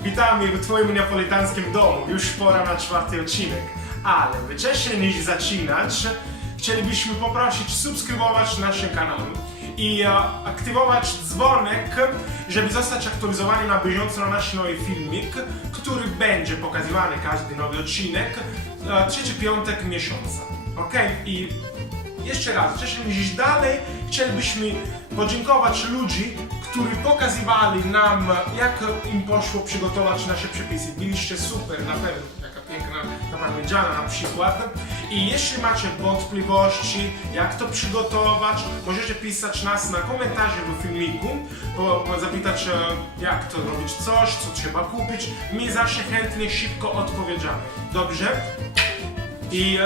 Witamy w Twoim neapolitańskim domu. Już pora na 4. odcinek. Ale wcześniej niż zaczynać, chcielibyśmy poprosić subskrybować nasz kanał i aktywować dzwonek, żeby zostać aktualizowani na bieżąco na nasz nowy filmik, który będzie pokazywany każdy nowy odcinek trzeci piątek miesiąca. Ok? I jeszcze raz, wcześniej niż iść dalej, chcielibyśmy podziękować ludzi, którzy pokazywali nam, jak im poszło przygotować nasze przepisy. Byliście super, na pewno. Jaka piękna ta parmigiana na przykład. I jeśli macie wątpliwości, jak to przygotować, możecie pisać nas na komentarze do filmiku, zapytać, jak to robić coś, co trzeba kupić. My zawsze chętnie, szybko odpowiedziamy. Dobrze? I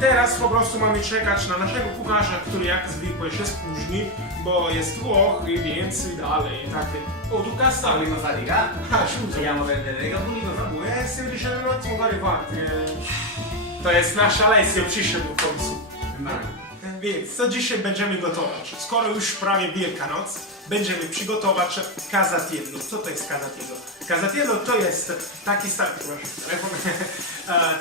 teraz po prostu mamy czekać na naszego kucharza, który jak zwykle się spóźni, bo jest Włoch i więc dalej. Tak. O, tu casta. Volevo fatica? Scusa. Vogliamo prendere dei capulli per favore? Semplicemente un attimo fare fatti. To jest nasz Alessio, przyszedł w końcu. Więc co dzisiaj będziemy gotować? Skoro już prawie Wielkanoc, będziemy przygotować casatiello. Co to jest casatiello? Casatiello to jest taki stary,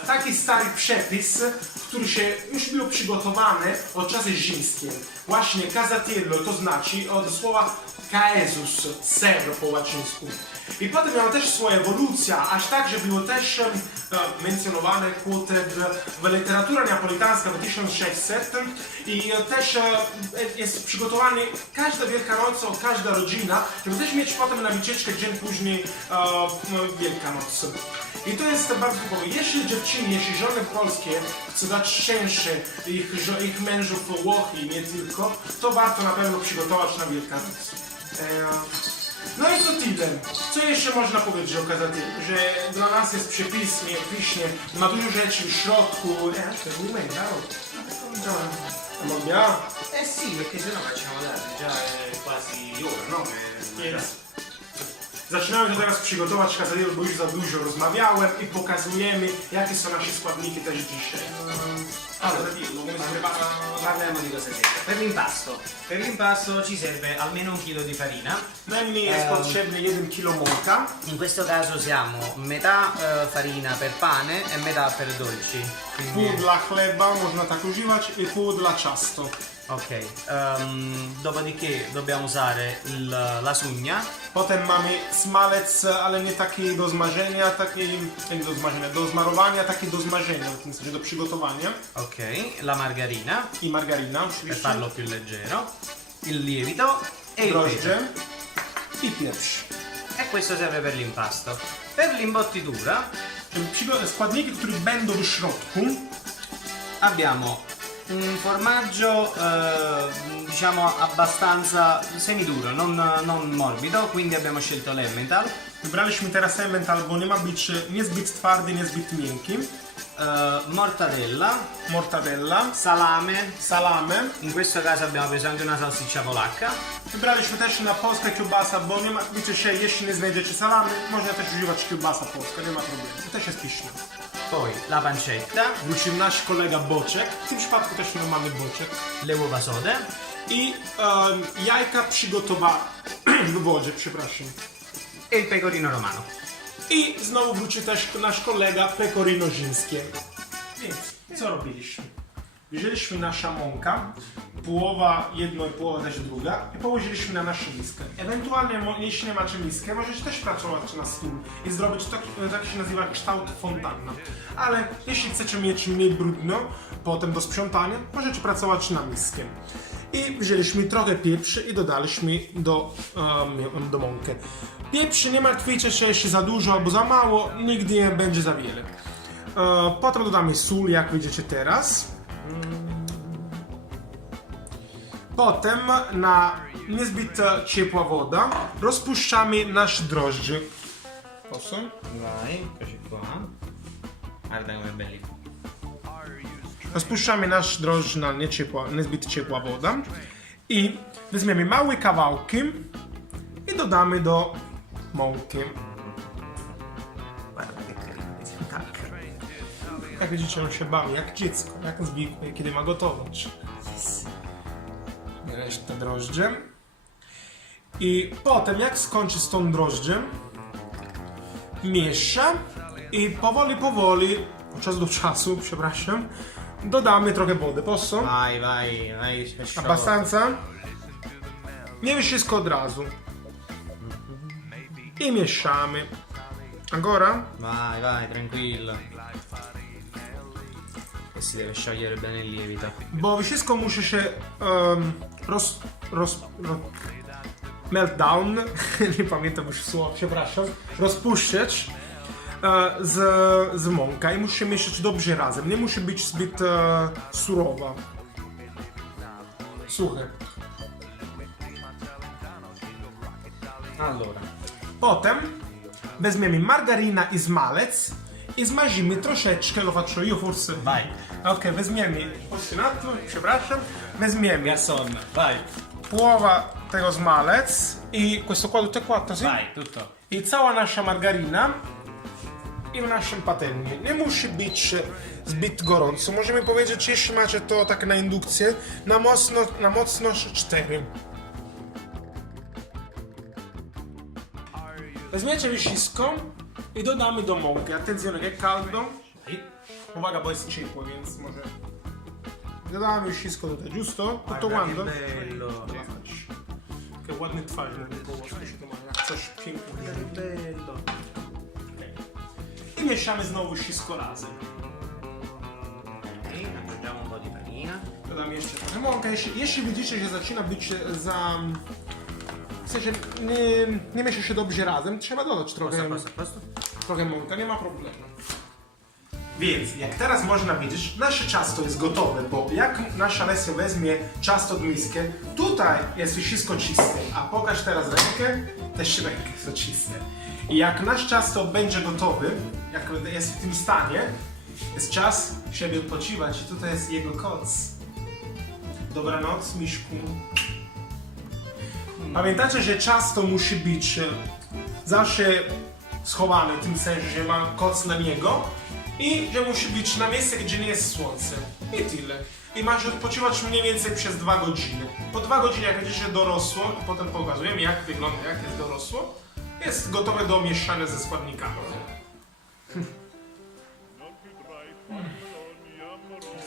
taki stary przepis, który się już był przygotowany od czasów rzymskich. Właśnie casatiello to znaczy od słowa caesus, ser po łacińsku. I potem miała też swoja ewolucja, aż tak, że było też mencionowane potem w literatura neapolitańska w 1600 i też jest przygotowany każda Wielkanoc, każda rodzina, żeby też mieć potem na wycieczkę dzień później Wielkanoc. I to jest bardzo typowe. Jeśli dziewczyny, jeśli żony polskie chcą dać szczęście ich mężów Włochy i nie tylko, to warto na pewno przygotować na Wielkanoc. No i to tyle. Co jeszcze można powiedzieć o casatiello? Że dla nas jest przepisnie, pysznie, ma dużo rzeczy w środku. Eh sì, perché sennò facciamo tardi, già è quasi ora, no? Więc zaczynamy to teraz przygotować casatiello, bo już za dużo rozmawiałem i pokazujemy, jakie są nasze składniki też dzisiaj. Allora, parliamo di cosa serve. Per l'impasto ci serve almeno 1 chilo di farina. Najmniej jest potrzebny 1 kg mąka. In questo caso usiamo metà farina per pane e metà per dolci. Pół dla chleba, można tak używać, i pół dla ciasto. Ok, dopodiché dobbiamo usare la sugna. Potem mamy smalec, ale nie taki do smażenia, do smarowania, taki do smażenia, w tym sensie do przygotowania. Ok, la margarina. I margarina Per oczywiście. farlo più leggero. Il lievito e il Drożdże pepe. i pieprz. E questo serve per l'impasto. Per l'imbottitura Czyli składniki, które będą w środku. abbiamo un formaggio diciamo abbastanza semiduro, non morbido, quindi abbiamo scelto l'Emmental. Wybraliśmy teraz emmental, bo nie ma być niezbyt twardy, niezbyt miękki. Mortadella, Mortadella, salame. in questo caso abbiamo preso anche una salsiccia polacca. Wybraliśmy też na polską kiełbasę, bo nie ma, wiecie się, jeśli nie znajdziecie salamy, można też używać kiełbasa polska, nie ma problemu. To też jest pyszne. Poi la pancetta, Wrócił nasz kolega Boczek, w tym przypadku też nie mamy Boczek. le uova sode I jajka przygotowane w wodzie, przepraszam. e il pecorino romano. I znowu wróci też nasz kolega Pecorino rzymskie. Więc co robiliśmy? Wzięliśmy nasza mąka, połowa jedno i połowa też druga i położyliśmy na naszą miskę. Ewentualnie, jeśli nie macie miskę, możecie też pracować na stół i zrobić tak się nazywa kształt fontanna. Ale jeśli chcecie mieć mniej brudno, potem do sprzątania, możecie pracować na miskę. I wzięliśmy trochę pieprzy i dodaliśmy do mąki. Pieprz, nie martwijcie się, jeśli za dużo albo za mało, nigdy nie będzie za wiele. Potem dodamy sól, jak widzicie teraz. Potem na niezbyt ciepła woda rozpuszczamy nasz drożdży. Proszę. Vai, eccoci qua. Guarda come belli. Rozpuszczamy nasz drożdż na niezbyt ciepła woda. I weźmiemy małe kawałki i dodamy do mąki. Guarda che carino, tak. Jak widzicie, on się bawi jak dziecko, jak zwykłe, kiedy ma gotować. Resztę drożdży. I potem, jak skończy z tą drożdżem, miesza i powoli, od czasu do czasu, przepraszam, dodamy trochę wody. Posso? Vai, è sciolto. Abbastanza? Nie wszystko od razu. I mieszamy. Ancora? Vai, tranquillo. E si deve sciogliere bene il lievito. Bo wszystko musi się meltdown, nie pamiętam już słowa, przepraszam, rozpuszczać z mąka i musi się mieszać dobrze razem. Nie musi być zbyt surowa. Suche. Allora, Potem weźmiemy margarina i smalec i zmazimy troszeczkę, lo faccio io forse. vai. Ok, weźmiemy, przepraszam, weźmiemy Garçon, vai. połowa tego smalec i questo qua tutte e quattro, sì? Vai, tutto. I cała nasza margarina i w naszym patelni. Nie musi być zbyt gorąco. Możemy powiedzieć, jeśli macie to tak na indukcję, na mocność 4. Weźmiecie wszystko i dodamy do mąki. Attenzione che è caldo. Uwaga, bo jest ciepło, więc może... Dodamy wszystko tutaj, giusto? Tutto quanto? Bello. Che ładny twarz na tym połosku się to ma, jak coś pięknego. Bello. I mieszamy znowu wszystko razem. Ok, aggiungiamo un po' di farina. Dodam jeszcze trochę mąkę. Jeśli widzicie, że zaczyna być w sensie nie miesza się dobrze razem, trzeba dodać Posto. trochę mąka, nie ma problemu. Więc jak teraz można widzieć, nasze ciasto jest gotowe, bo jak nasza Alessia weźmie ciasto do miskę, tutaj jest wszystko czyste, a pokaż teraz rękę, też ręki są czyste. I jak nasze ciasto będzie gotowe, jak jest w tym stanie, jest czas siebie odpoczywać i tutaj jest jego koc. Dobranoc, Miszku. Pamiętacie, że ciasto musi być zawsze schowane, w tym sensie, że ma koc na niego i że musi być na miejscu, gdzie nie jest słońce. I tyle. I masz odpoczywać mniej więcej przez 2 godziny. Po 2 godziny, jak będziecie dorosło, potem pokazujemy, jak wygląda, jak jest dorosło, jest gotowe do mieszania ze składnikami.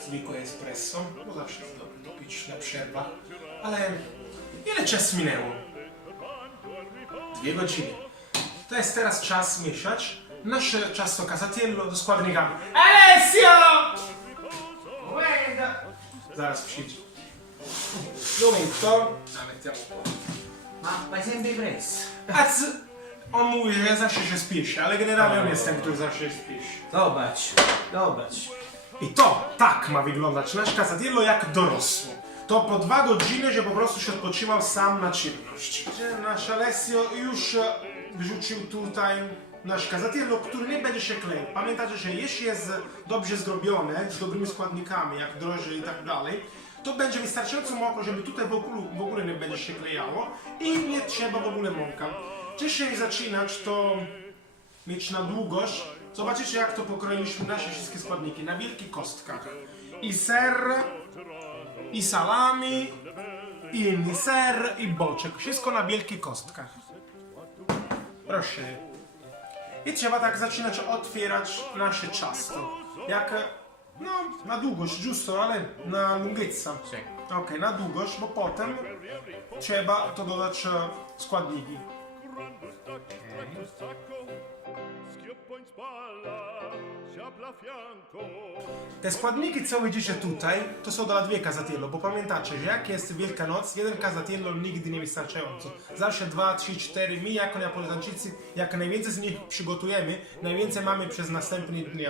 Zwykłe espresso, bo zawsze jest dobre to pić na przerwach. Ale ile czasu minęło? 2 godziny. To jest teraz czas mieszać nasze ciasto casatiello ze składnikami. Alessio! Guarda! Zaraz przyjdzie. Momento. Mettiamo un po'. Ma fai sempre i prezzi. On mówi, że ja zawsze się spieszę, ale generalnie on jest ten, który zawsze się spieszy. Zobacz. I to tak ma wyglądać nasz casatiello jak dorosło. To po 2 godziny, że po prostu się odpoczywał sam na czynność. Że nasz Alessio już wrzucił tutaj nasz casatiello, który nie będzie się kleił. Pamiętajcie, że jeśli jest dobrze zrobione, z dobrymi składnikami, jak drożdże i tak dalej, to będzie wystarczająco mokro, żeby tutaj w ogóle nie będzie się klejało i nie trzeba w ogóle mąka. Wcześniej zaczynać to mieć na długość. Zobaczycie, jak to pokroiliśmy nasze wszystkie składniki na wielkich kostkach. I ser, i salami, i inny ser, i boczek. Wszystko na wielkich kostkach. Proszę. I trzeba tak zaczynać otwierać nasze ciasto. Jak, no, na długość, giusto, ale na lunghezza. Ok, na długość, bo potem trzeba to dodać składniki. Te składniki, co widzicie tutaj, to są dla 2 casatiello, bo pamiętacie, że jak jest Wielkanoc, 1 casatiello nigdy nie wystarczająco. Zawsze 2, 3, 4. My jako Neapolitańczycy, jak najwięcej z nich przygotujemy, najwięcej mamy przez następne dni,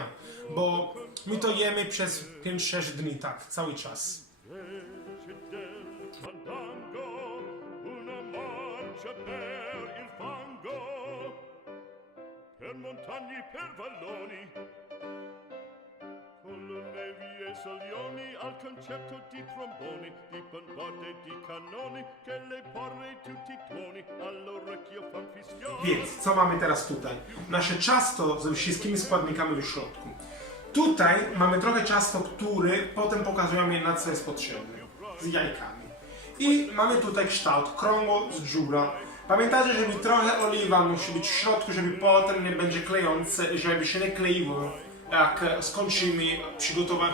bo my to jemy przez 5-6 dni, tak, cały czas. Per montagne, per valloni, con le nevi e salioni, al concerto di tromboni, di bombarde, di cannoni, che le porre tutti i tuoni, all'orecchio fan fischioni. Więc, co mamy teraz tutaj? Nasze ciasto ze wszystkimi składnikami w środku. Tutaj mamy trochę ciasto, które potem pokazujemy, na co jest potrzebne. Z jajkami. I mamy tutaj kształt krągło z dziura. Pamiętajcie, żeby trochę oliwa musi być w środku, żeby potem nie będzie klejące, żeby się nie kleiło, jak skończymy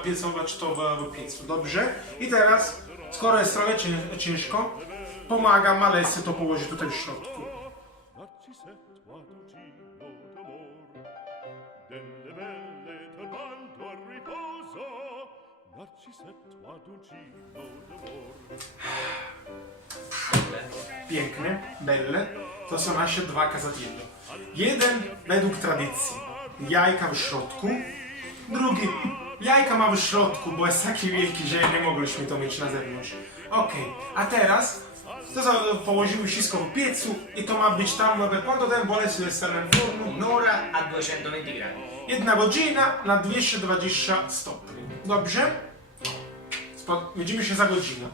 piecować to w piecu. Dobrze? I teraz, skoro jest trochę ciężko, pomagam Alessi to położyć tutaj w środku. Narcisetto ad un giro d'amor, delle belle turbando al riposo. Narcisetto ad un giro d'amor. Piękne, belle. To są nasze dwa casatiello. Jeden według tradycji. Jajka w środku. Drugi, jajka ma w środku, bo jest taki wielki, że nie mogliśmy to mieć na zewnątrz. Okej, a teraz położymy wszystko w piecu i to ma być tam per quanto tempo adesso stare nel forno? Un'ora a 220 gradi. 1 godzina na 220 stopni. Dobrze? Widzimy się za godzinę.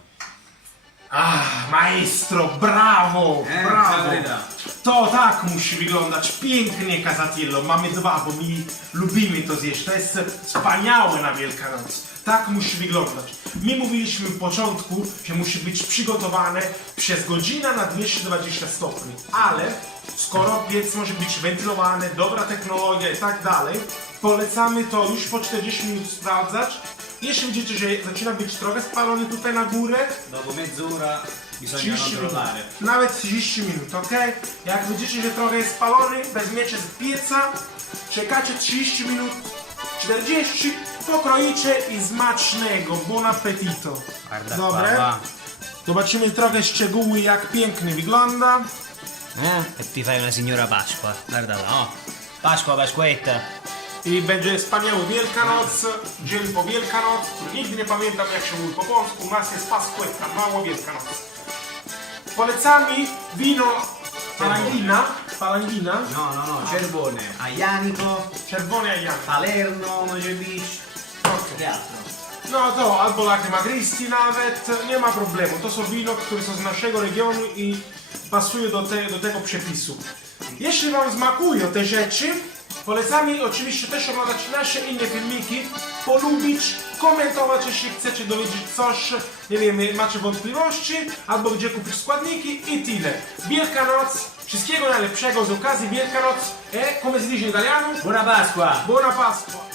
Maestro, brawo! Brawo! Caprita. To tak musi wyglądać pięknie casatiello. Mamy dwa, bo my lubimy to zjeść. To jest wspaniałe na Wielkanoc. Tak musi wyglądać. My mówiliśmy w początku, że musi być przygotowane przez godzinę na 220 stopni. Ale skoro piec może być wentylowany, dobra technologia i tak dalej, polecamy to już po 40 minut sprawdzać. Jeśli widzicie, że zaczyna być trochę spalony tutaj na górę, Dopo mezz'ora bisogna 30 minut. controllare. Nawet 30 minut, ok? Jak widzicie, że trochę jest spalony, weźmiecie z pieca, czekacie 30 minut, 40, pokroicie i smacznego, buon appetito. Guarda Dobre? qua, va. Zobaczymy trochę szczegóły, jak pięknie wygląda. E ti fai una signora Pasqua. Guarda là, oh. Pasqua, Pasquetta. I będzie wspaniały Wielkanoc, dzień po Wielkanoc, który nigdy nie pamiętam jak się mówi po polsku, u nas jest Pasquetta, mało Wielkanoc. Polecamy wino Palangina, No, Cerbone, Aglianico, czerwone jajka. Palermo, Noce Beach. Che altro? No to albo Lacrima Christi nawet, nie ma problemu. To są wino, które są z naszego regionu i pasują do tego przepisu. Jeśli Wam smakują te rzeczy, polecamy oczywiście też oglądać nasze inne filmiki, polubić, komentować, jeśli chcecie dowiedzieć coś, nie wiem, macie wątpliwości, albo gdzie kupić składniki i tyle. Wielkanoc, wszystkiego najlepszego z okazji Wielkanoc e come si dice in italiano? Buona Pasqua! Buona Pasqua!